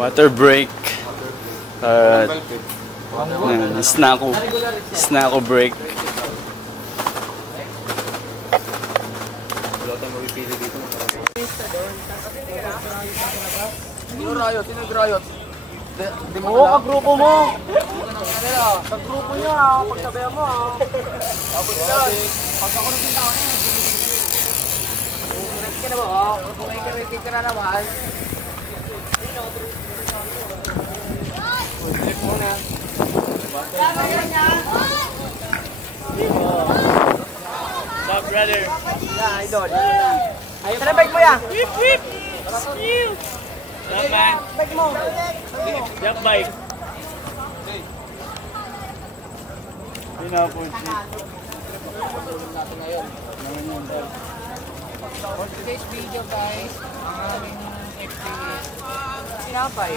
Water break. Snacko break. Sino Riot? Oo, kagrupo mo. Kagrupo niya, pagsabayan mo. Tapos yan. Pag ako nagpunta ako niya. Ready ka na ba? Kung ready ka na naman. Check mo na. What's up, brother? Yeah, idol. Ayun na bike mo yan. Whip, whip! What's up, man? Bike mo. Yak bike. Pinapunch. For today's video guys, ang aming experience. Sinapay.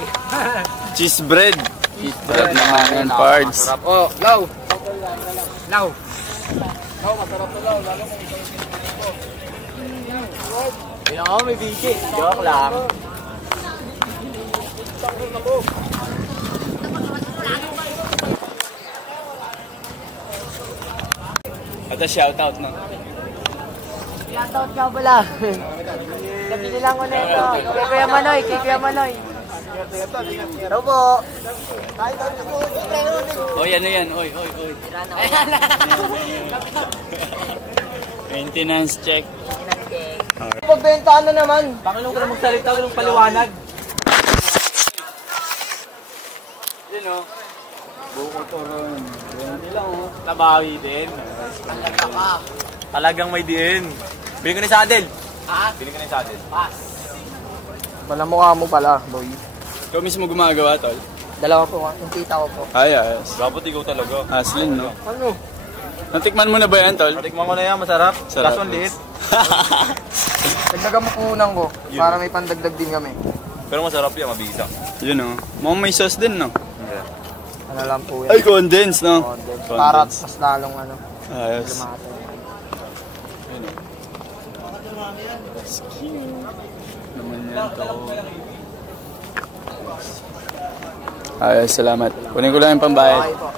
Cheese bread. Cheese bread naman yan, parts. Oh, law. Law. Law, masarap na law. Lalo kung ikaw yung pinipili ko. Hindi ako may bigi. Joke lang. Ito shoutout na. Shoutout ka pala. Nabili lang ko na ito. Kay Kuya Manoy. Hello po. Oy, ano yan? Oy. Maintenance check. Pagbenta ano naman. Panginoon ko na magsalita, walang paliwanag. Yun o. Buko to ron. Yan lang o. Tabawi din. Talagang may diin. Bili ko na yung saddle. Bili ko na yung saddle. Pass. Wala mukha mo pala, boy. Ikaw mismo gumagawa, tol? Dalawa po, yung tita ko po. Ayos. Dapat ikaw talaga. Haslin, no? Ano? Natikman mo na ba yan, tol? Natikman ko na yan, masarap. Sarap. Kaso ang liit. Dagdagan mo kunan ko, para may pandagdag din kami. Pero masarap yan, mabisa. Yun o. Mukhang may sauce din, no? Ano lang po yan. Ay, condense, no? Condense. Para mas lalong ano. Ayos. Lumate. Naman yan to. Ayos, salamat. Kunin ko lang yung pambayad. Okay po.